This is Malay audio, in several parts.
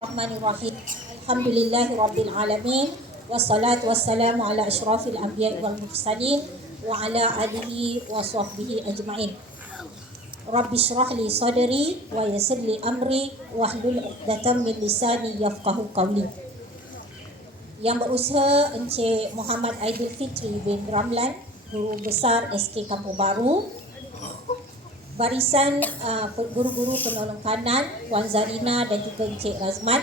Bismillahirrahmanirrahim. Alhamdulillahi alamin. Wassalatu wassalamu ala asyrafil anbiya'i wal mursalin wa ala alihi wa sahbihi ajma'in. Rabbi syrah li sadri wa yassir li amri wahlul 'uqdatam min lisani yafqahu qawli. Yang berusaha Encik Muhammad Aidil Fitri bin Ramlan, Guru Besar SK Kampung Baru. Barisan guru-guru penolong kanan Puan Zarina dan juga Encik Razman,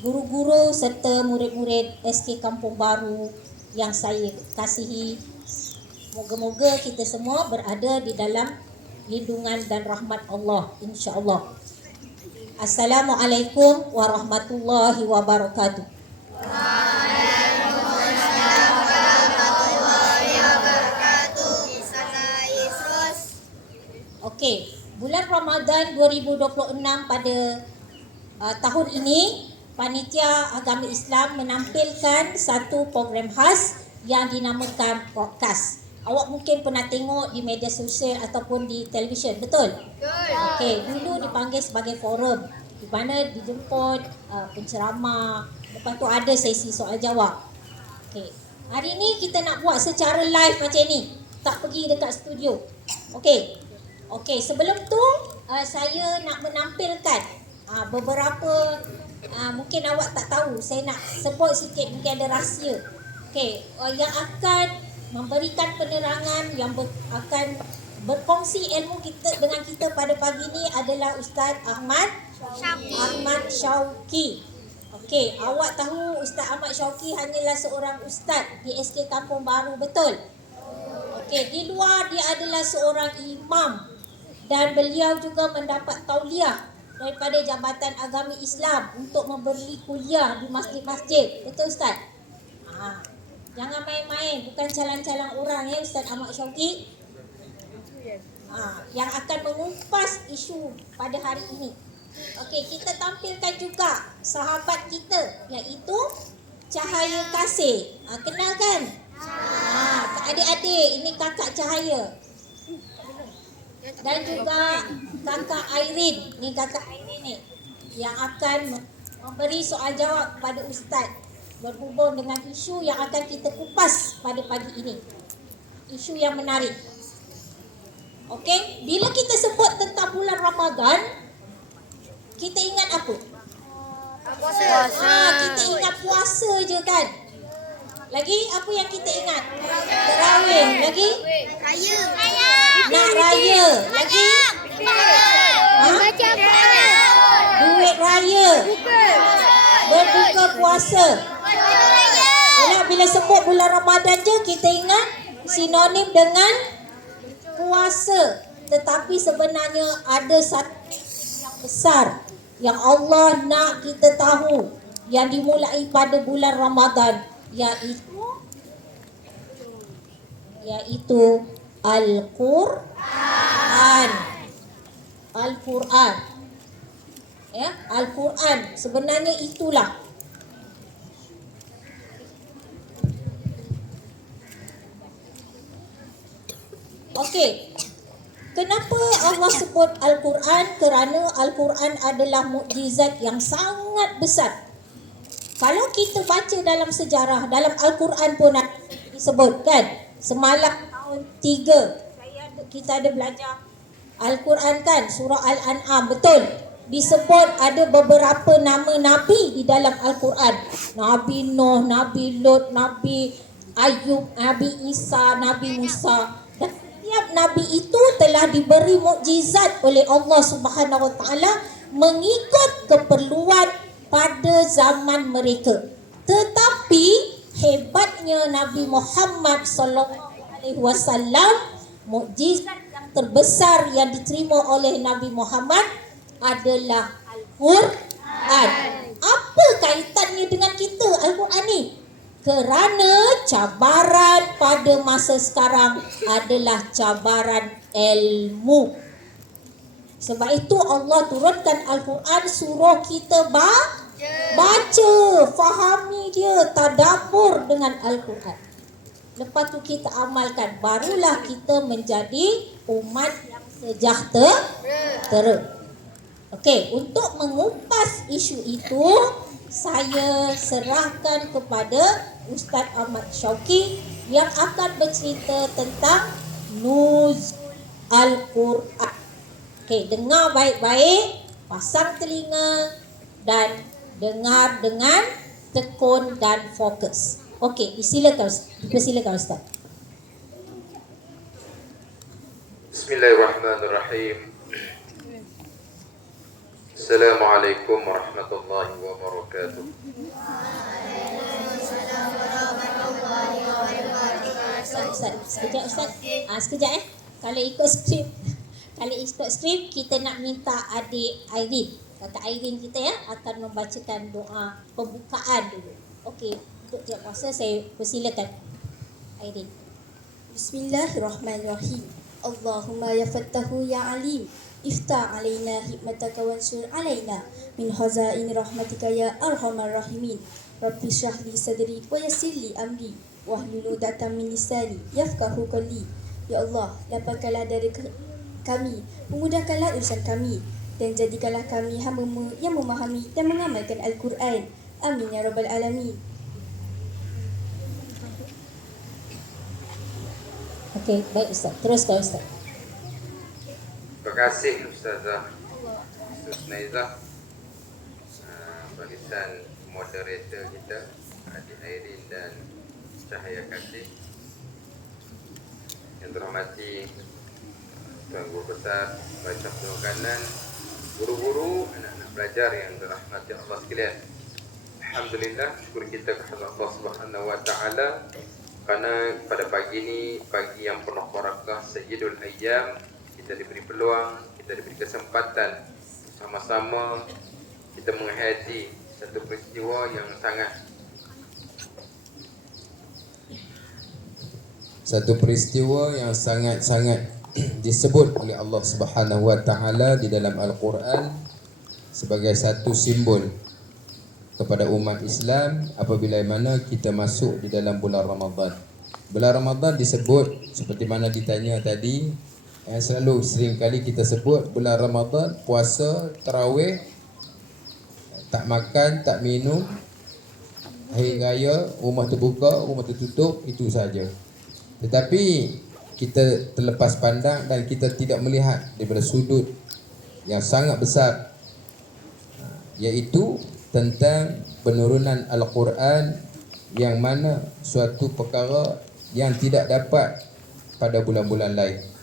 guru-guru serta murid-murid SK Kampung Baru yang saya kasihi. Moga-moga kita semua berada di dalam lindungan dan rahmat Allah, insya-Allah. Assalamualaikum warahmatullahi wabarakatuh. Okey, bulan Ramadan 2026 pada tahun ini, Panitia Agama Islam menampilkan satu program khas yang dinamakan podcast. Awak mungkin pernah tengok di media sosial ataupun di televisyen, betul? Okey, dulu dipanggil sebagai forum di mana dijemput penceramah, lepas tu ada sesi soal jawab. Okey, hari ni kita nak buat secara live macam ni, tak pergi dekat studio. Okey, sebelum tu saya nak menampilkan beberapa, mungkin awak tak tahu, saya nak sebut sikit, mungkin ada rahsia. Okey, yang akan memberikan penerangan, yang akan berkongsi ilmu kita dengan kita pada pagi ni adalah Ustaz Ahmad Syauqi. Okey, awak tahu Ustaz Ahmad Syauqi hanyalah seorang ustaz di SK Kampung Baru, betul? Okey, di luar dia adalah seorang imam dan beliau juga mendapat tauliah daripada Jabatan Agama Islam untuk memberi kuliah di masjid-masjid. Betul Ustaz? Jangan main-main, bukan calang-calang orang ya Ustaz Ahmad Syauqi. Yang akan mengupas isu pada hari ini. Okey, kita tampilkan juga sahabat kita iaitu Cahaya Kasih. Kenal kan? Adik-adik, ini kakak Cahaya. Dan juga kakak Airin, ni kakak Airin ni yang akan memberi soal jawab pada ustaz berhubung dengan isu yang akan kita kupas pada pagi ini. Isu yang menarik. Okey, bila kita sebut tentang bulan Ramadan, kita ingat apa? Puasa. Kita ingat puasa je kan? Lagi apa yang kita ingat? Tarawih. Lagi? Raya. Nak raya. Lagi? Duit raya. Berbuka puasa. Bila sebut bulan Ramadan je, kita ingat sinonim dengan puasa. Tetapi sebenarnya ada satu yang besar yang Allah nak kita tahu, yang dimulai pada bulan Ramadan, yaitu Al-Quran. Al-Quran. Ya, Al-Quran sebenarnya itulah. Okey. Kenapa Allah sebut Al-Quran? Kerana Al-Quran adalah mukjizat yang sangat besar. Kalau kita baca dalam sejarah, dalam Al-Quran pun disebutkan. Semalam tahun 3 kita ada belajar Al-Quran kan, surah Al-An'am, betul? Disebut ada beberapa nama Nabi di dalam Al-Quran. Nabi Nuh, Nabi Lut, Nabi Ayub, Nabi Isa, Nabi Musa. Dan setiap Nabi itu telah diberi mukjizat oleh Allah Subhanahu Wa Taala mengikut keperluan pada zaman mereka. Tetapi hebatnya Nabi Muhammad SAW, mukjizat yang terbesar yang diterima oleh Nabi Muhammad adalah Al-Quran. Apa kaitannya dengan kita Al-Quran ni? Kerana cabaran pada masa sekarang adalah cabaran ilmu. Sebab itu Allah turunkan Al-Quran, suruh kita baca, fahami dia, tadabbur dengan Al-Quran. Lepas tu kita amalkan, barulah kita menjadi umat yang sejahtera. Okey, untuk mengupas isu itu, saya serahkan kepada Ustaz Ahmad Syauqi yang akan bercerita tentang Nuzul Al-Quran. Okey, dengar baik-baik, pasang telinga dan dengar dengan tekun dan fokus. Okey, dipersilakan Ustaz. Bismillahirrahmanirrahim. Assalamualaikum warahmatullahi wabarakatuh. Ustaz, sekejap Ustaz. Sekejap Kalau ikut skrip kita nak minta adik Airin, kakak Airin kita ya akan membacakan doa pembukaan dulu. Okey, untuk tiap puasa saya persilakan Airin. Bismillahirrahmanirrahim. Allahumma ya fattahu ya alim. Iftah alaina hikmataka wansur alaina min khazain rahmatika ya arhamar rahimin. Rabbi shrah li sadri wa yassir li amri wahlul 'uqdatam min lisani yafqahu qawli. Ya Allah, lapangkanlah dada kami, memudahkanlah urusan kami, dan jadikanlah kami hamba-Mu yang memahami dan mengamalkan Al-Quran. Amin ya rabbal alamin. Okey, baik Ustaz. Teruskan Ustaz. Terima kasih Ustazah Naizah, barisan moderator kita Adik Airin dan Cahaya Kasih. Yang terhormati Tuan Guru Besar Baca Penuh Kanan, guru-guru, anak-anak pelajar yang dirahmati Allah sekalian. Alhamdulillah, syukur kita kepada Allah Subhanahu Wa Taala kerana pada pagi ini, pagi yang penuh barakah, Sayyidul Ayyam, kita diberi peluang, kita diberi kesempatan sama-sama kita menghayati satu peristiwa yang sangat disebut oleh Allah Subhanahu Wa Taala di dalam Al-Quran sebagai satu simbol kepada umat Islam apabila mana kita masuk di dalam bulan Ramadan. Bulan Ramadan disebut seperti mana ditanya tadi, yang selalu sering kali kita sebut bulan Ramadan, puasa, tarawih, tak makan, tak minum, hari raya, rumah terbuka, rumah tertutup, itu saja. Tetapi kita terlepas pandang dan kita tidak melihat daripada sudut yang sangat besar, iaitu tentang penurunan Al-Quran, yang mana suatu perkara yang tidak dapat pada bulan-bulan lain.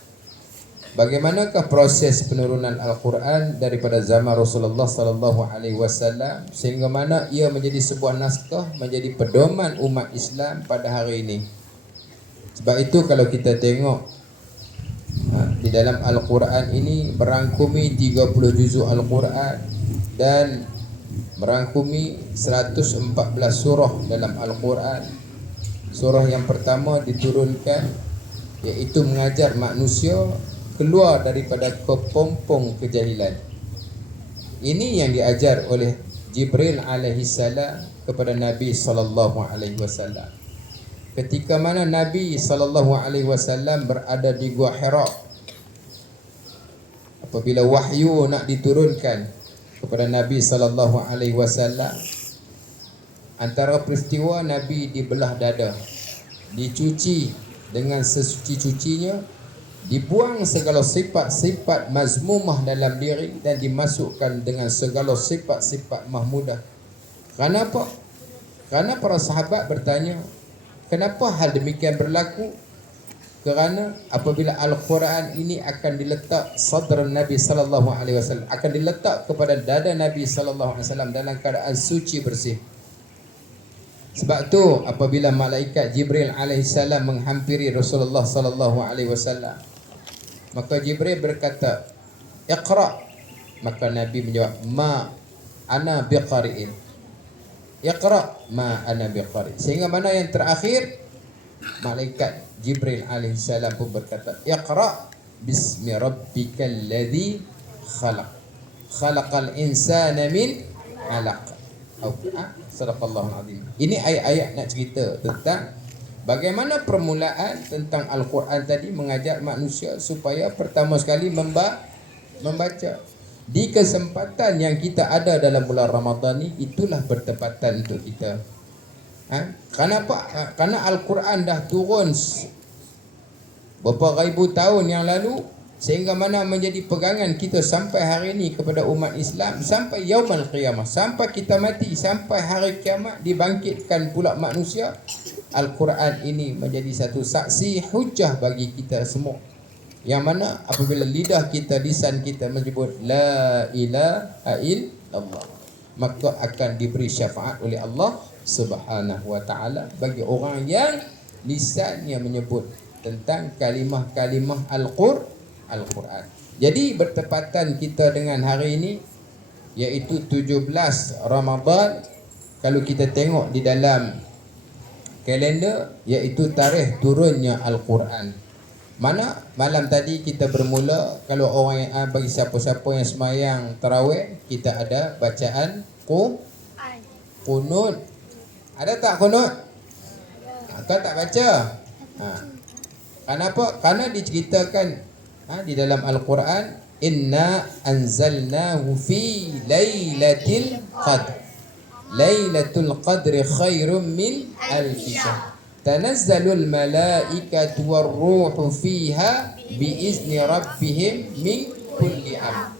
Bagaimanakah proses penurunan Al-Quran daripada zaman Rasulullah sallallahu alaihi wasallam sehingga mana ia menjadi sebuah naskah, menjadi pedoman umat Islam pada hari ini. Sebab itu kalau kita tengok di dalam Al-Quran ini merangkumi 30 juzuk Al-Quran dan merangkumi 114 surah dalam Al-Quran. Surah yang pertama diturunkan iaitu mengajar manusia keluar daripada kepompong kejahilan. Ini yang diajar oleh Jibril alaihi salam kepada Nabi sallallahu alaihi wasallam. Ketika mana Nabi sallallahu alaihi wasallam berada di Gua Hira, apabila wahyu nak diturunkan kepada Nabi sallallahu alaihi wasallam, antara peristiwa Nabi dibelah dada, dicuci dengan sesuci-cucinya, dibuang segala sifat-sifat mazmumah dalam diri dan dimasukkan dengan segala sifat-sifat mahmudah. Kenapa? Kerana para sahabat bertanya, kenapa hal demikian berlaku? Kerana apabila Al-Quran ini akan diletak sadr Nabi sallallahu alaihi wasallam, akan diletak kepada dada Nabi sallallahu alaihi wasallam dalam keadaan suci bersih. Sebab tu apabila malaikat Jibril alaihi salam menghampiri Rasulullah sallallahu alaihi wasallam, maka Jibril berkata, "Iqra." Maka Nabi menjawab, "Ma ana biqari'in." Iqra ma ana biqari'. Sehingga mana yang terakhir malaikat Jibril alaihi salam pun berkata, "Iqra bismi rabbikal ladzi khalaq. Khalaqal insana min 'alaq." Sadaqallahu azim. Ini ayat-ayat nak cerita tentang bagaimana permulaan tentang Al-Quran tadi mengajar manusia supaya pertama sekali membaca. di kesempatan yang kita ada dalam bulan Ramadan ni, itulah bertepatan untuk kita. Kenapa? Kerana Al-Quran dah turun beberapa ribu tahun yang lalu, sehingga mana menjadi pegangan kita sampai hari ini kepada umat Islam, sampai yaumul qiyamah, sampai kita mati, sampai hari kiamat dibangkitkan pula manusia. Al-Quran ini menjadi satu saksi hujah bagi kita semua, yang mana apabila lidah kita, lisan kita menyebut la ilaha illallah, maka akan diberi syafaat oleh Allah Subhanahu wa ta'ala bagi orang yang lisannya menyebut tentang kalimah-kalimah Al-Quran. Jadi bertepatan kita dengan hari ini, iaitu 17 Ramadan. Kalau kita tengok di dalam kalender, iaitu tarikh turunnya Al-Quran. Mana malam tadi kita bermula, kalau orang yang bagi siapa-siapa yang semayang tarawih, kita ada bacaan qunut. Ada tak qunut? Kau tak baca? Kenapa? Kerana diceritakan di dalam Al-Quran, inna anzalnahu fi lailatul qadr. Lailatul qadri khairum min alfi syahr. Tanazzalul malaikatu warruhu fiha biizni rabbihim min kulli amr.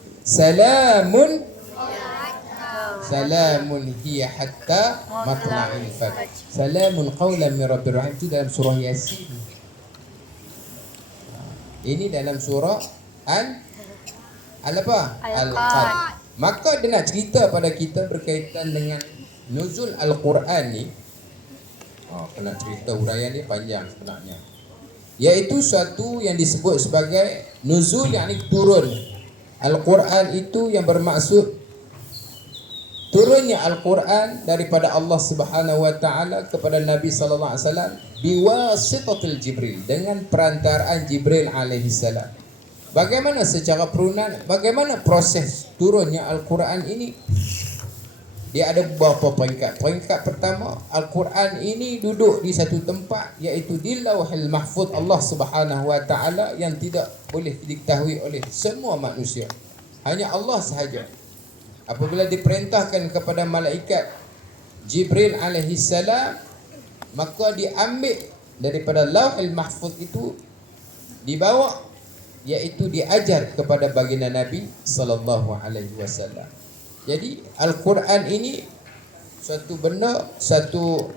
Salamun hiya hatta matla'il fajr. Salamun qawlan min rabbir rahim. Itu dalam surah Yasin. Ini dalam surah Al-Qadr. Maka dia nak cerita pada kita berkaitan dengan nuzul Al-Quran ni. Kena cerita huraian ni panjang sebenarnya. Iaitu suatu yang disebut sebagai nuzul, yang ni turun. Al-Quran itu yang bermaksud turunnya Al-Quran daripada Allah Subhanahu wa taala kepada Nabi sallallahu alaihi wasallam biwasitatil Jibril, dengan perantaraan Jibril alaihi salam. Bagaimana secara perunan, bagaimana proses turunnya Al-Quran ini? Dia ada beberapa peringkat. Peringkat pertama, Al-Quran ini duduk di satu tempat, iaitu di Lauhul Mahfuz Allah Subhanahu wa taala, yang tidak boleh diketahui oleh semua manusia. Hanya Allah sahaja. Apabila diperintahkan kepada malaikat Jibril alaihi salam, maka diambil daripada Lauhul Mahfuz itu, dibawa, iaitu diajar kepada baginda Nabi sallallahu alaihi wasallam. Jadi Al-Quran ini suatu benda, satu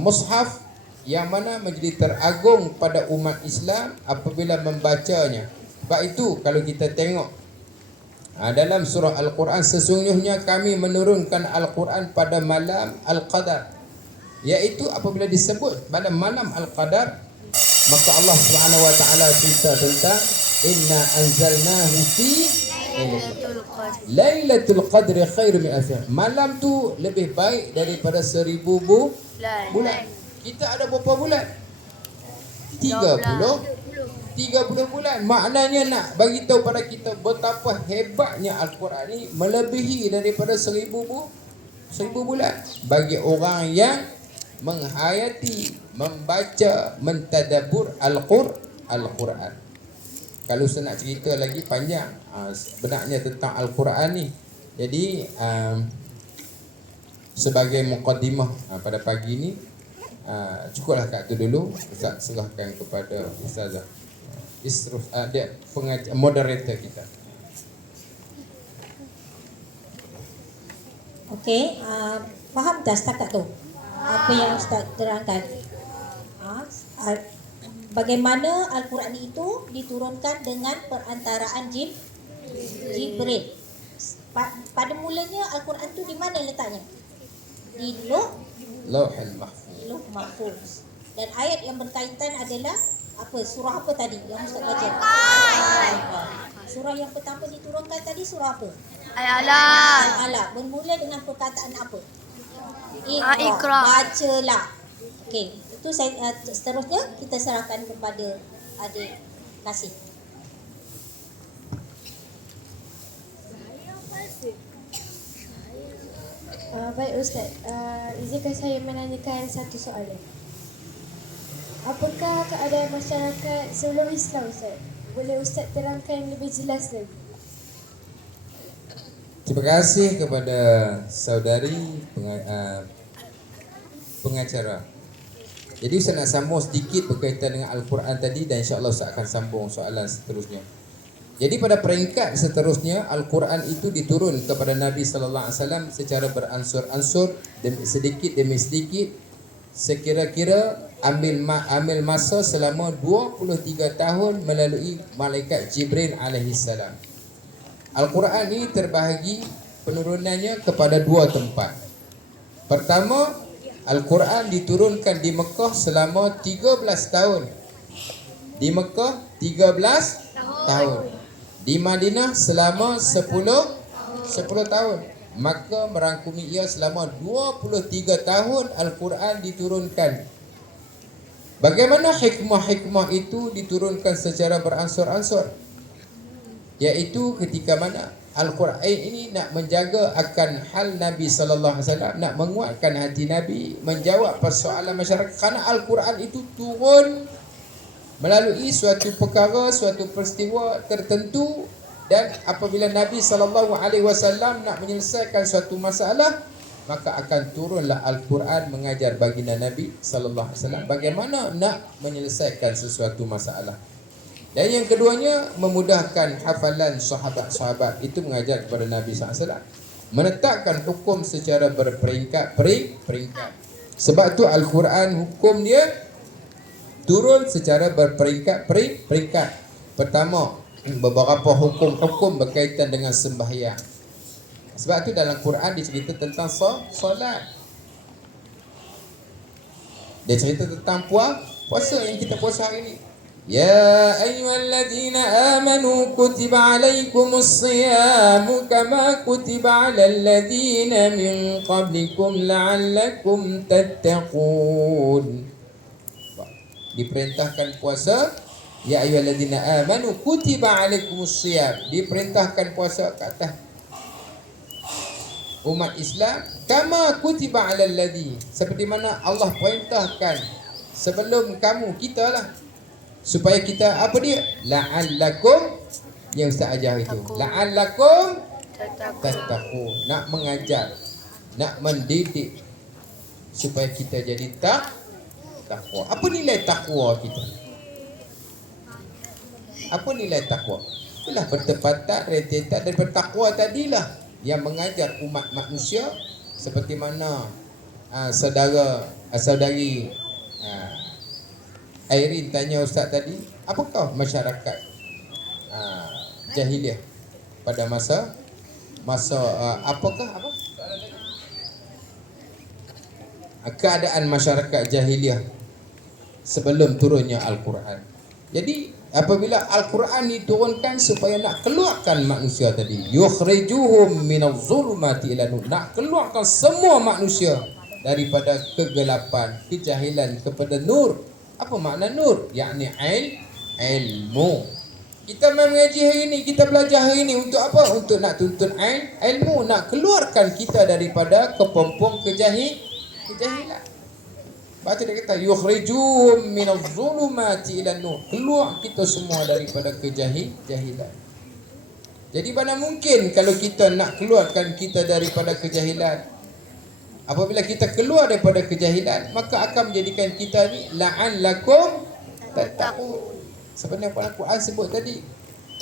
mushaf yang mana menjadi teragung pada umat Islam apabila membacanya. Sebab itu kalau kita tengok dalam surah Al-Quran, sesungguhnya kami menurunkan Al-Quran pada malam Al-Qadar, iaitu apabila disebut pada malam Al-Qadar, maka Allah Subhanahu wa taala cerita tentang inna anzalnahu fi Lailatul Qadri khairum min alfi syahr. Malam tu lebih baik daripada 1000 bulan. Kita ada berapa bulan? 30 bulan. Maknanya nak bagi tahu pada kita betapa hebatnya Al-Quran ini, melebihi daripada 1000 bulan bagi orang yang menghayati, membaca, mentadabbur Al-Quran. Kalau saya nak cerita lagi panjang sebenarnya tentang Al-Quran ni. Jadi sebagai muqaddimah pada pagi ni, cukuplah kat tu dulu. Ustaz serahkan kepada Ustazah dia moderator kita. Okey, faham tak setakat tu apa yang Ustaz terangkan? Bagaimana Al-Quran itu diturunkan dengan perantaraan Jibril. Pada mulanya Al-Quran itu di mana letaknya? Di Lauhul Mahfuz. Dan ayat yang berkaitan adalah apa? Surah apa tadi yang Ustaz baca? Surah yang pertama diturunkan tadi surah apa? Al-Alaq. Bermula dengan perkataan apa? Iqra. Bacalah. Okey. Itu saya seterusnya kita serahkan kepada adik Kasih. Baik Ustaz, izinkan saya menanyakan satu soalan. Apakah keadaan masyarakat sebelum Islam Ustaz? Boleh Ustaz terangkan lebih jelas lagi? Terima kasih kepada saudari pengacara. Jadi Ustaz nak sambung sedikit berkaitan dengan Al-Quran tadi, dan insya-Allah Ustaz akan sambung soalan seterusnya. Jadi pada peringkat seterusnya, Al-Quran itu diturun kepada Nabi sallallahu alaihi wasallam secara beransur-ansur, sedikit demi sedikit, sekira-kira ambil masa selama 23 tahun melalui malaikat Jibril alaihi salam. Al-Quran ini terbahagi penurunannya kepada dua tempat. Pertama, Al-Quran diturunkan di Mekah selama 13 tahun. Di Mekah 13 tahun. Di Madinah selama 10 tahun. Maka merangkumi ia selama 23 tahun Al-Quran diturunkan. Bagaimana hikmah-hikmah itu diturunkan secara beransur-ansur? Iaitu ketika mana Al-Quran ini nak menjaga akan hal Nabi sallallahu alaihi wasallam, nak menguatkan hati Nabi, menjawab persoalan masyarakat, kerana Al-Quran itu turun melalui suatu perkara, suatu peristiwa tertentu, dan apabila Nabi sallallahu alaihi wasallam nak menyelesaikan suatu masalah, maka akan turunlah Al-Quran mengajar baginda Nabi sallallahu alaihi wasallam bagaimana nak menyelesaikan sesuatu masalah. Dan yang keduanya, memudahkan hafalan sahabat-sahabat. Itu mengajar kepada Nabi SAW menetapkan hukum secara berperingkat. Sebab tu Al-Quran hukum dia turun secara berperingkat. Pertama, beberapa hukum-hukum berkaitan dengan sembahyang. Sebab tu dalam Quran dia cerita tentang solat. Dia cerita tentang puasa yang kita puasa hari ini. Ya ayyuhalladzina amanu kutiba alaikumus siyamu kama kutiba alal ladzina min qablikum la'allakum tattaqun. Diperintahkan puasa. Ya ayyuhalladzina amanu kutiba alaikumus siyam. Diperintahkan puasa ke atas umat Islam kama kutiba alal ladzi, seperti mana Allah perintahkan sebelum kamu, kita lah, supaya kita apa dia? La'allakum, yang Ustaz ajar itu. La'allakum tattaqun. Nak mengajar, nak mendidik supaya kita jadi takwa. Apa nilai takwa kita? Apa nilai takwa? Itulah bertepatan, rentetan daripada takwa tadilah yang mengajar umat manusia, seperti mana saudari Airin tanya Ustaz tadi, apakah masyarakat jahiliah pada masa keadaan masyarakat jahiliah sebelum turunnya Al-Quran. Jadi apabila Al-Quran diturunkan supaya nak keluarkan manusia tadi, yukhrijuhum minadh dhulumati ila nur, nak keluarkan semua manusia daripada kegelapan, kejahilan kepada nur. Apa makna nur? Yakni ilmu. Kita mengaji hari ini, kita belajar hari ini untuk apa? Untuk nak tuntut ilmu, nak keluarkan kita daripada kepompong kejahilan. Baca dia kata yukhrijuhum minadh dhulumati ila nur, keluar kita semua daripada kejahilan. Jadi mana mungkin kalau kita nak keluarkan kita daripada kejahilan? Apabila kita keluar daripada kejahilan, maka akan menjadikan kita ni la'allakum tattaqun. Sebenarnya Al-Quran sebut tadi,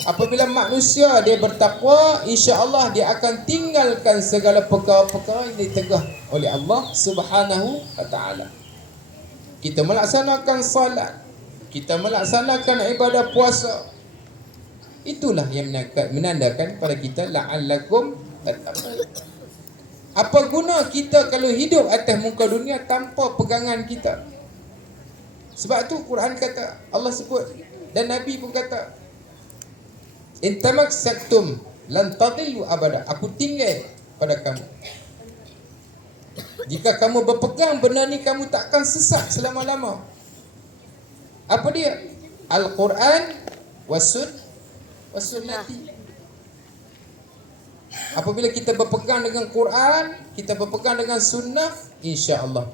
apabila manusia dia bertakwa, insya-Allah dia akan tinggalkan segala perkara-perkara yang ditegah oleh Allah Subhanahu wa taala. Kita melaksanakan salat, kita melaksanakan ibadah puasa, itulah yang menandakan pada kita la'allakum tattaqun. Apa guna kita kalau hidup atas muka dunia tanpa pegangan kita? Sebab tu Quran kata, Allah sebut, dan Nabi pun kata, in tamassaktum lan tadillu abada, aku tinggal pada kamu. Jika kamu berpegang benda ni, kamu takkan sesat selama-lama. Apa dia? Al-Quran was-sunnati. Apabila kita berpegang dengan Quran, kita berpegang dengan sunnah, insya-Allah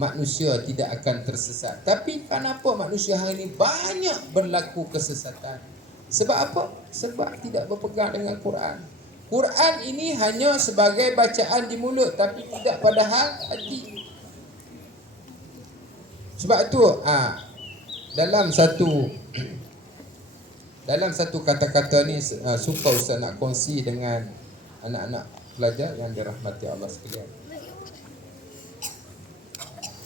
manusia tidak akan tersesat. Tapi kenapa manusia hari ini banyak berlaku kesesatan? Sebab apa? Sebab tidak berpegang dengan Quran. Quran ini hanya sebagai bacaan di mulut tapi tidak pada hati. Sebab tu dalam satu kata-kata ni suka Ustaz nak kongsi dengan anak-anak pelajar yang dirahmati Allah sekalian.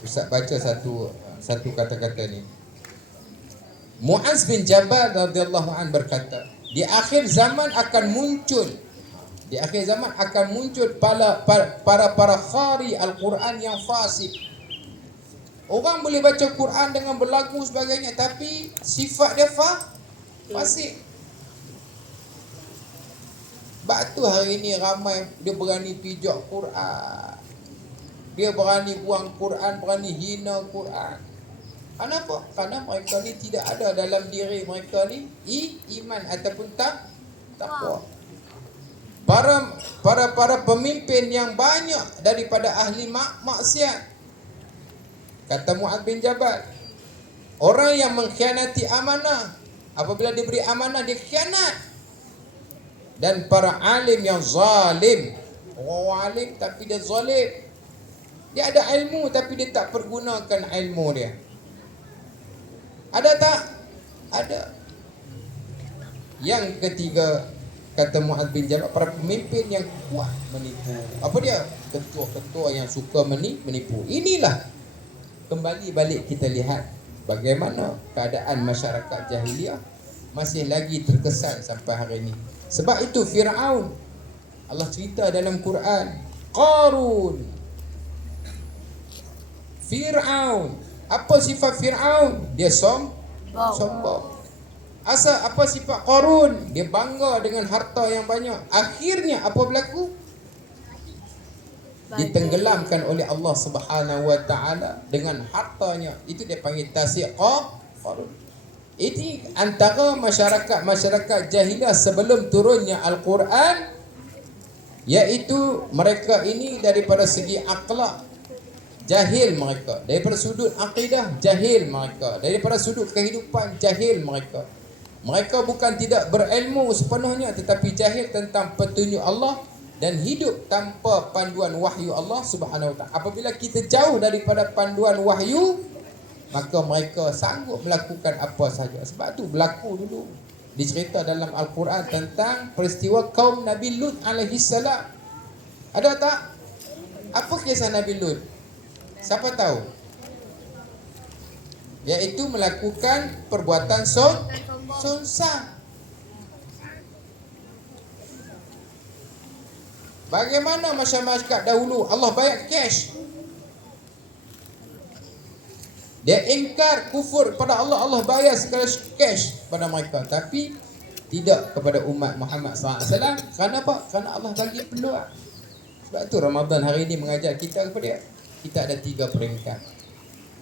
Ustaz baca satu kata-kata ni. Muaz bin Jabal radhiyallahu an berkata, di akhir zaman akan muncul para khari Al-Quran yang fasik. Orang boleh baca Quran dengan berlagu sebagainya, tapi sifat dia fasik. Sebab tu hari ni ramai dia berani pijak Quran. Dia berani buang Quran, berani hina Quran. Kenapa? Kerana mereka ni tidak ada dalam diri mereka ni iman ataupun takwa. Para pemimpin yang banyak daripada ahli maksiat. Kata Muaz bin Jabal, orang yang mengkhianati amanah, apabila diberi amanah dia khianat. Dan para alim yang zalim, orang alim tapi dia zalim. Dia ada ilmu tapi dia tak pergunakan ilmu dia. Ada tak? Ada. Yang ketiga, kata Muaz bin Jabal, para pemimpin yang kuat menipu. Apa dia? Ketua-ketua yang suka menipu. Inilah kembali balik kita lihat bagaimana keadaan masyarakat jahiliah masih lagi terkesan sampai hari ini. Sebab itu Fir'aun, Allah cerita dalam Quran, Qarun, Fir'aun. Apa sifat Fir'aun? Dia sombong. Apa sifat Qarun? Dia bangga dengan harta yang banyak. Akhirnya apa berlaku? Ditenggelamkan oleh Allah Subhanahu wa taala dengan hartanya. Itu dia panggil tasyiq Qarun. Ini antara masyarakat jahiliah sebelum turunnya Al-Quran, iaitu mereka ini daripada segi akhlak jahil mereka, daripada sudut akidah jahil mereka, daripada sudut kehidupan jahil mereka. Mereka bukan tidak berilmu sepenuhnya, tetapi jahil tentang petunjuk Allah dan hidup tanpa panduan wahyu Allah Subhanahu wa taala. Apabila kita jauh daripada panduan wahyu, maka mereka sanggup melakukan apa sahaja. Sebab tu berlaku dulu dicerita dalam Al-Quran tentang peristiwa kaum Nabi Lut alaihi salam. Ada tak? Apa kisah Nabi Lut? Siapa tahu? Iaitu melakukan perbuatan sonsang. Bagaimana masyarakat dahulu? Allah bayar cash. Dia ingkar kufur pada Allah, Allah bayar segala cash pada mereka. Tapi tidak kepada umat Muhammad SAW. Kenapa? Kerana Allah bagi peluang. Sebab tu Ramadan hari ini mengajar kita kepada kita ada 3 peringkat.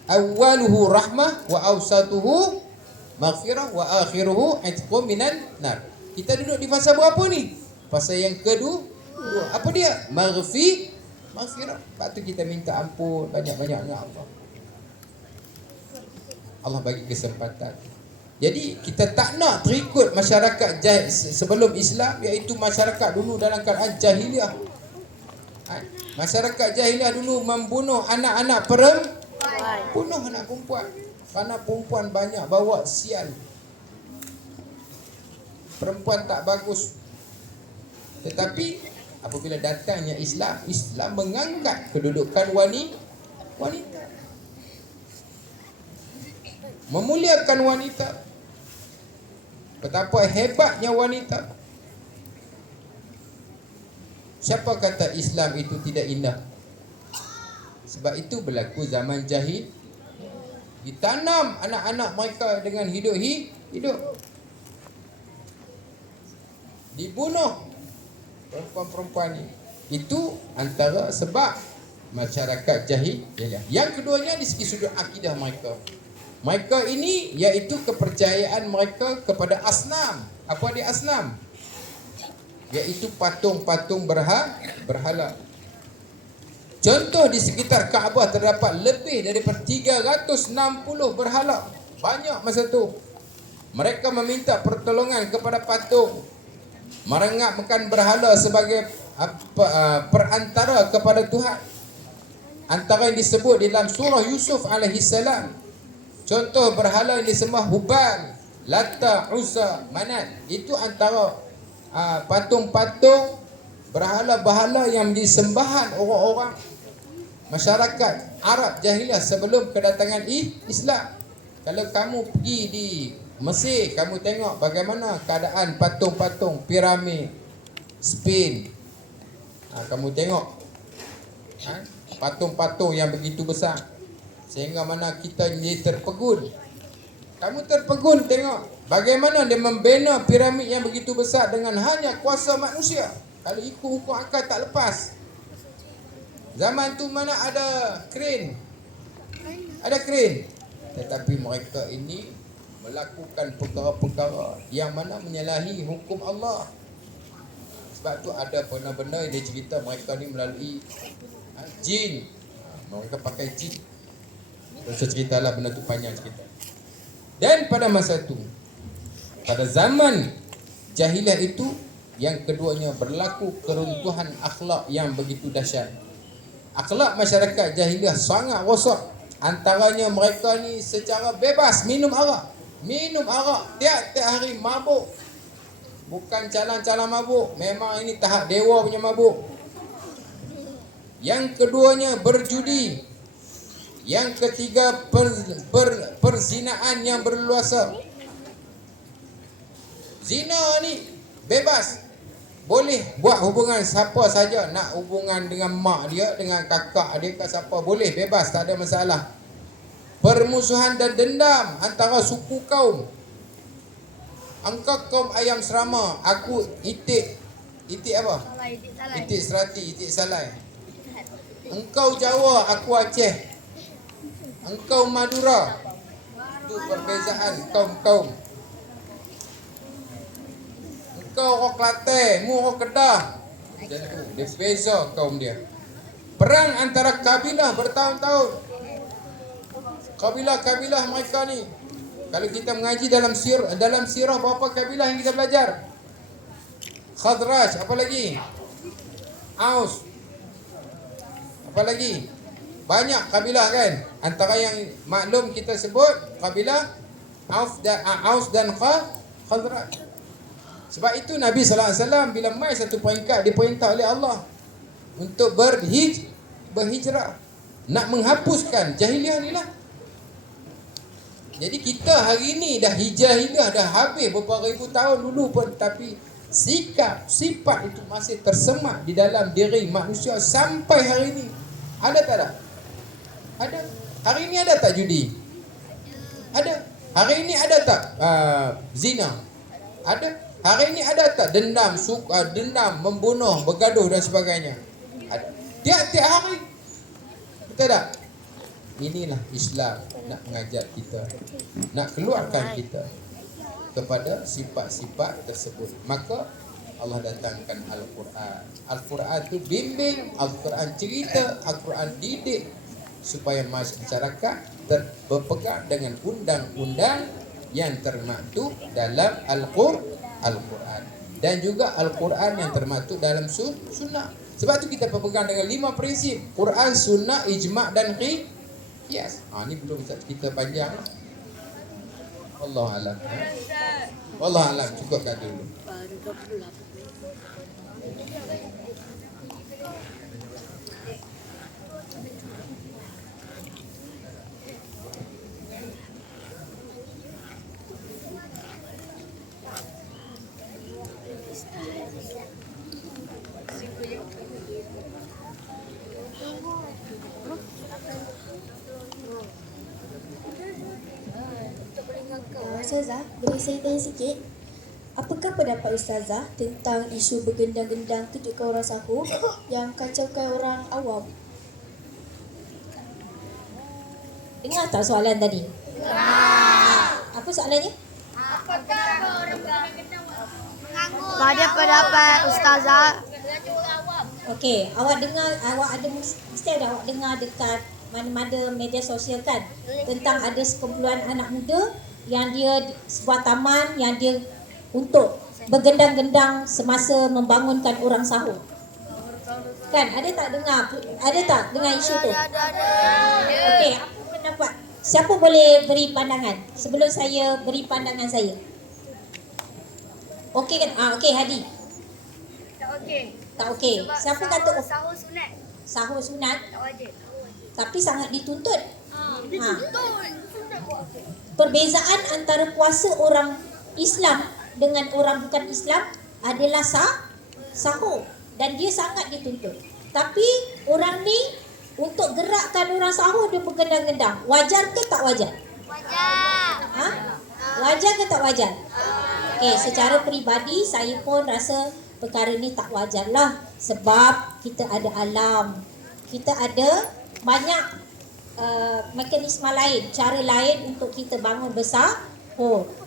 Awaluhu rahmah, wa awsatuhu maghfirah, wa akhiruhu itqum minan nar. Kita duduk di fasa berapa ni? Fasa yang kedua. Apa dia? Maghfirah. Sebab tu kita minta ampun banyak-banyak dengan Allah. Allah bagi kesempatan. Jadi kita tak nak terikut masyarakat sebelum Islam, iaitu masyarakat dulu dalam keadaan jahiliah. Masyarakat jahiliah dulu membunuh anak-anak perempuan. Bunuh anak perempuan. Kerana perempuan banyak bawa sial. Perempuan tak bagus. Tetapi apabila datangnya Islam, Islam mengangkat kedudukan wanita. Memuliakan wanita. Betapa hebatnya wanita. Siapa kata Islam itu tidak indah? Sebab itu berlaku zaman jahil. Ditanam anak-anak mereka dengan hidup. Dibunuh perempuan-perempuan ini. Itu antara sebab masyarakat jahil. Yang keduanya di segi sudut akidah mereka. Mereka ini iaitu kepercayaan mereka kepada asnam. Apa dia asnam? Iaitu patung-patung berhala. Contoh di sekitar Kaabah terdapat lebih daripada 360 berhala. Banyak masa tu. Mereka meminta pertolongan kepada patung. merengapkan berhala sebagai perantara kepada Tuhan. Antara yang disebut di dalam surah Yusuf alaihi salam. Contoh berhala yang disembah Hubal, Lata, Uzza, Manat. Itu antara patung-patung berhala-berhala yang disembahan orang-orang masyarakat Arab jahiliah sebelum kedatangan Islam. Kalau kamu pergi di Mesir, kamu tengok bagaimana keadaan patung-patung piramid Spain. Kamu tengok patung-patung yang begitu besar, sehingga mana kita jadi terpegun. Kamu terpegun tengok bagaimana dia membina piramid yang begitu besar dengan hanya kuasa manusia. Kalau ikut hukum akal tak lepas. Zaman tu mana ada kren? Ada kren. Tetapi mereka ini melakukan perkara-perkara yang mana menyalahi hukum Allah. Sebab tu ada benda-benda yang dia cerita mereka ni melalui jin. Mereka pakai jin. Saya ceritalah benda tu panjang cerita. Dan pada masa tu, pada zaman jahiliah itu, yang keduanya berlaku keruntuhan akhlak yang begitu dahsyat. Akhlak masyarakat jahiliah sangat rosak. Antaranya mereka ni secara bebas minum arak. Minum arak tiap-tiap hari, mabuk. Bukan calang-calang mabuk, memang ini tahap dewa punya mabuk. Yang keduanya berjudi. Yang ketiga perzinaan yang berleluasa. Zina ni bebas. Boleh buat hubungan siapa saja, nak hubungan dengan mak dia, dengan kakak dia ke siapa, boleh, bebas, tak ada masalah. Permusuhan dan dendam antara suku kaum. Engkau kaum ayam serama, aku itik apa? Itik serati, itik salai. Engkau Jawa, aku Aceh. Engkau Madura. Itu perbezaan kaum-kaum. Engkau orang Kelantan, mu orang Kedah. Macam tu, dia beza kaum dia. Perang antara kabilah bertahun-tahun. Kabilah-kabilah mereka ni. Kalau kita mengaji dalam sirah berapa kabilah yang kita belajar? Khadraj, apa lagi? Aus. Apa lagi? Banyak kabilah kan? Antara yang maklum kita sebut kabilah Aus dan Khadraj. Sebab itu Nabi SAW bila mai satu peringkat diperintah oleh Allah untuk berhijrah, nak menghapuskan jahiliah ni lah. Jadi kita hari ni dah hijrah dah habis beberapa ribu tahun dulu pun, tapi sifat itu masih tersemat di dalam diri manusia sampai hari ni. Ada tak ada? Ada. Hari ni ada tak judi? Ada. Hari ni ada tak zina? Ada. Hari ini ada tak dendam, membunuh, bergaduh dan sebagainya? Ada. Tiap-tiap hari. Betul tak? Inilah Islam nak mengajar kita, nak keluarkan kita kepada sifat-sifat tersebut. Maka Allah datangkan Al-Quran. Al-Quran itu bimbing, Al-Quran cerita, Al-Quran didik supaya masyarakat berpegang dengan undang-undang yang termaktub dalam Al-Quran dan juga Al-Quran yang termaktub dalam sunnah. Sebab tu kita berpegang dengan 5 prinsip: Quran, sunnah, ijma' dan qiyas. Ni belum kita panjang lah. Wallahu alam. Wallahu alam, cukup kat dulu. Ustazah, boleh saya tanya sikit? Apakah pendapat Ustazah tentang isu bergendang-gendang tunjukkan orang sahur yang kacaukan orang awam? Dengar tak soalan tadi? Apa soalannya? Pada pendapat Ustazah, Okey, awak ada mesti ada awak dengar dekat mana-mana media sosial kan, tentang ada sekumpulan anak muda yang dia sebuah taman yang dia untuk bergendang-gendang semasa membangunkan orang sahur? Kan, ada tak dengar isu tu? Okey, apa pendapat? Siapa boleh beri pandangan sebelum saya beri pandangan saya? Okey kan? Okey, Hadi. Tak okey. Tak okey. Siapa kata sahur sunat? sahur sunat Tak wajib. tapi sangat dituntut? Betul. Perbezaan antara puasa orang Islam dengan orang bukan Islam adalah sahur, dan dia sangat dituntut. Tapi orang ni untuk gerakkan orang sahur dia bergendang-gendang. Wajar ke tak wajar? Wajar. Ha? Wajar ke tak wajar? Okey, secara peribadi saya pun rasa perkara ni tak wajar lah. Sebab kita ada alam, kita ada banyak mekanisme lain, cara lain untuk kita bangun besar.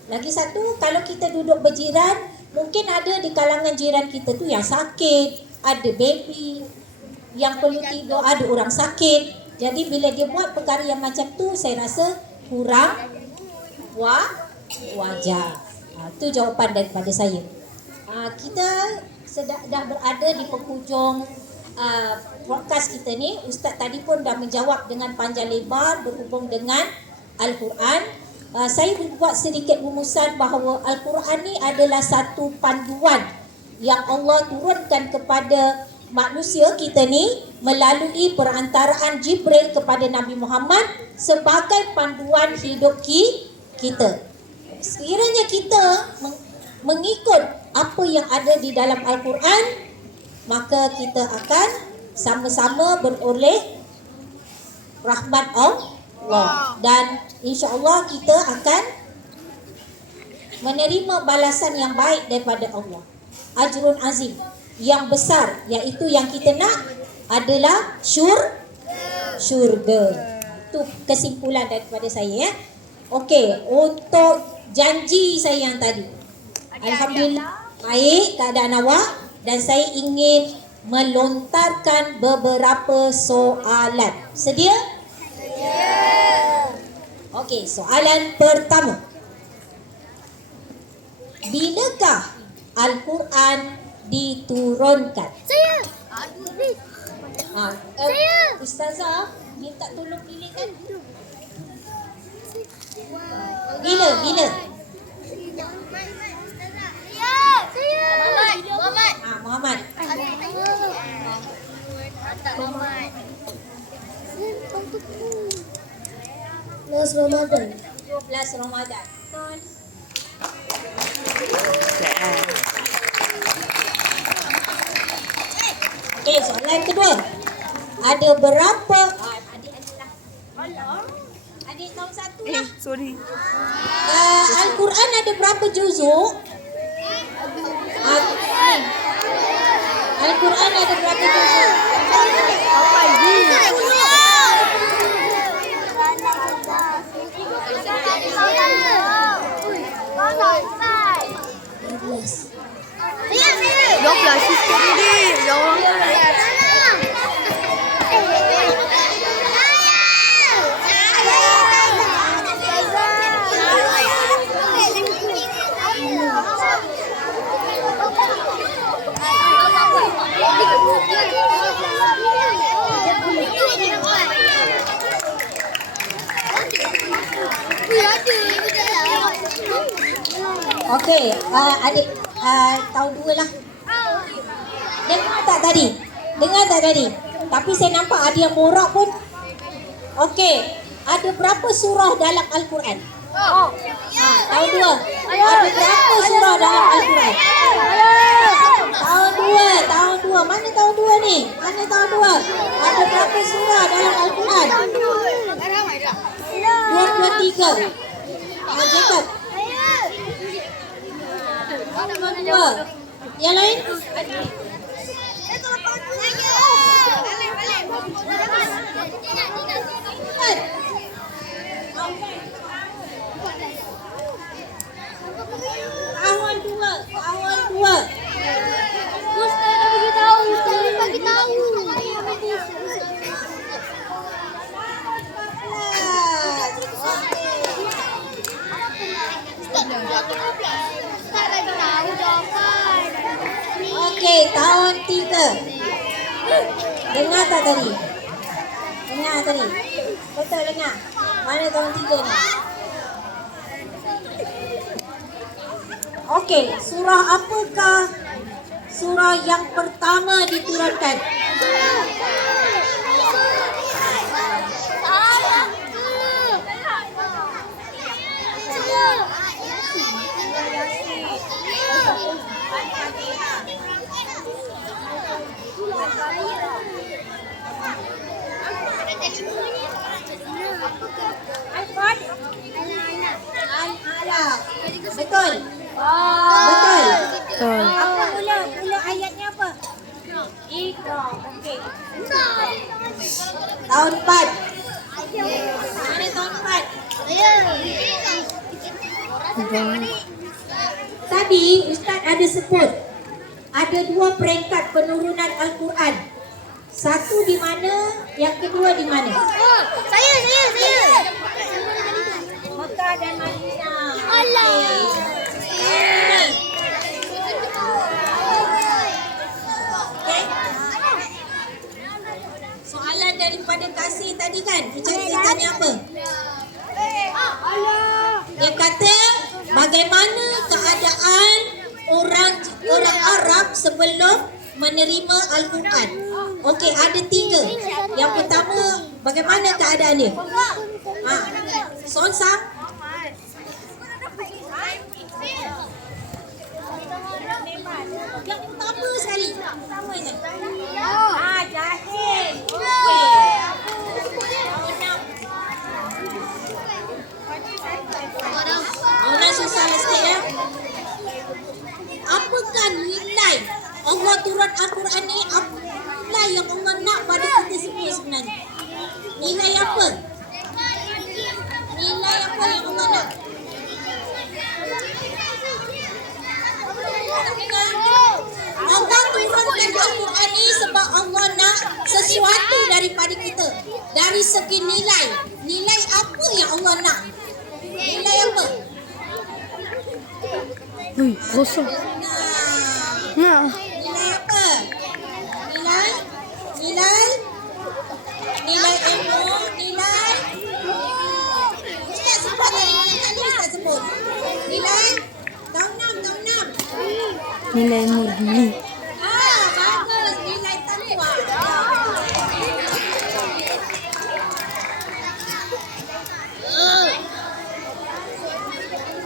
Lagi satu, kalau kita duduk berjiran, mungkin ada di kalangan jiran kita tu yang sakit, ada baby yang perlu tidur, ada orang sakit. Jadi bila dia buat perkara yang macam tu, saya rasa kurang wajar. Itu jawapan daripada saya. Kita dah berada di penghujung podcast kita ni. Ustaz tadi pun dah menjawab dengan panjang lebar berhubung dengan Al-Quran. Saya buat sedikit rumusan bahawa Al-Quran ni adalah satu panduan yang Allah turunkan kepada manusia kita ni melalui perantaraan Jibril kepada Nabi Muhammad sebagai panduan hidup kita. Sekiranya kita mengikut apa yang ada di dalam Al-Quran, maka kita akan sama-sama beroleh rahmat Allah, dan insya-Allah kita akan menerima balasan yang baik daripada Allah. Ajrun azim yang besar, iaitu yang kita nak adalah syurga. Itu kesimpulan daripada saya ya. Okey, untuk janji saya yang tadi, alhamdulillah baik keadaan awak, dan saya ingin melontarkan beberapa soalan. Sedia? Okey, soalan pertama. Bilakah Al-Quran diturunkan? Saya. Saya. Ustazah minta tolong pilihkan. Bila? Muhammad. Nas Ramadan. 12 Ramadan. Okey, soalan kedua. Ada berapa adik tahun 1 lah. Sorry. Al-Quran ada berapa juzuk? Al-Quran ada berapa juzuk? Apa ini? Jawab lah sikit ni. Jawab. Okey, adik tahun 2 lah. Dengar tak tadi? Tapi saya nampak ada yang borak pun. Okey, ada berapa surah dalam Al-Quran? Tahun 2. Ada berapa surah dalam Al-Quran? Tahun 2. Mana tahun 2 ni? Mana tahun 2? Ada berapa surah dalam Al-Quran? 23. Cakap. 2. Yang lain? Tahun 2. Ustaz bagi tahu. Ustaz bagi tahu. Dengar tak tadi? Dengar tadi? Betul dengar? Mana tahun 3 ni? Okey, surah apakah surah yang pertama diturunkan? Al-Alaq. Betul? Betul? Betul. Apa mula ayatnya apa? Iqra. Okey. Tahun 4. Mana tahun 4? Tadi Ustaz ada sebut ada 2 peringkat penurunan Al-Quran. Satu di mana, yang kedua di mana? Saya. Mekah dan Madinah. Alah. Okey. Soalan daripada Kasih tadi kan, dia tanya apa? Dia kata bagaimana keadaan orang Arab sebelum menerima Al-Quran. Okey, ada 3. Yang pertama, bagaimana keadaan dia? Sonsang. Yang pertama sekali. Pertama je. Jahil. Okey. Orang susah sikit ya. Apakah nilai Allah turun Al-Quran ni? Apa yang Allah nak pada kita semua sebenarnya? Nilai apa? Nilai apa yang Allah nak? Allah turunkan Al-Quran ni sebab Allah nak sesuatu daripada kita. Dari segi nilai. Nilai apa yang Allah nak? Nilai apa? Wih, kosong. Nah. Nilai apa? Nilai ilmu, nilai. Ustaz sebut tadi, Ustaz sebut. Nilai tahun 6. Nilai murni. Bagus, nilai takwa.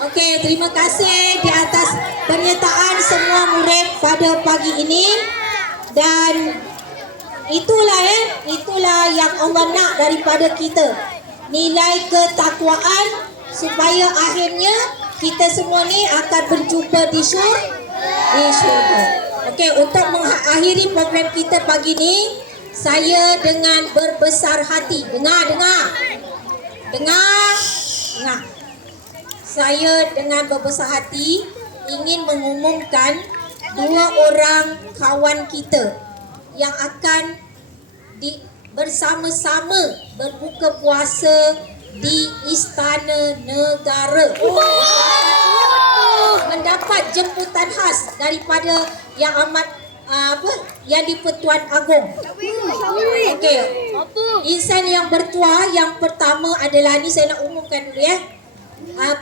Okey, terima kasih di atas pernyataan semua murid pada pagi ini. Dan itulah yang Allah nak daripada kita. Nilai ketakwaan supaya akhirnya kita semua ni akan berjumpa di syurga. Okey, untuk mengakhiri program kita pagi ni, saya dengan berbesar hati. Dengar. Saya dengan berbesar hati ingin mengumumkan 2 orang kawan kita yang akan bersama-sama berbuka puasa di Istana Negara. Mendapat jemputan khas daripada yang amat yang di-Pertuan Agong. Okey. Insan yang bertuah yang pertama adalah, ni saya nak umumkan dulu ya.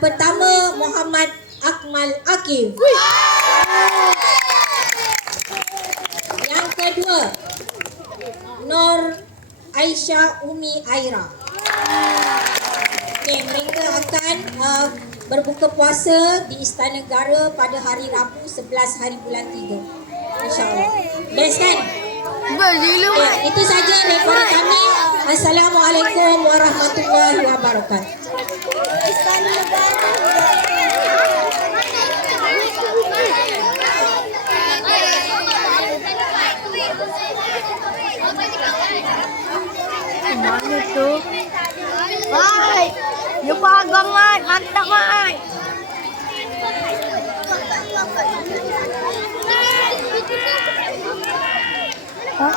Pertama, Muhammad Akmal Akif. Yang kedua, Nur Aisyah Umi Aira. Okay, mereka akan berbuka puasa di Istana Negara pada hari Rabu 11 hari bulan 3. InsyaAllah. Best kan? Okay, itu saja daripada kami. Assalamualaikum warahmatullahi wabarakatuh. Mana tu? Hai. Dia bagang, Mat. Mantap, Mat. Ha?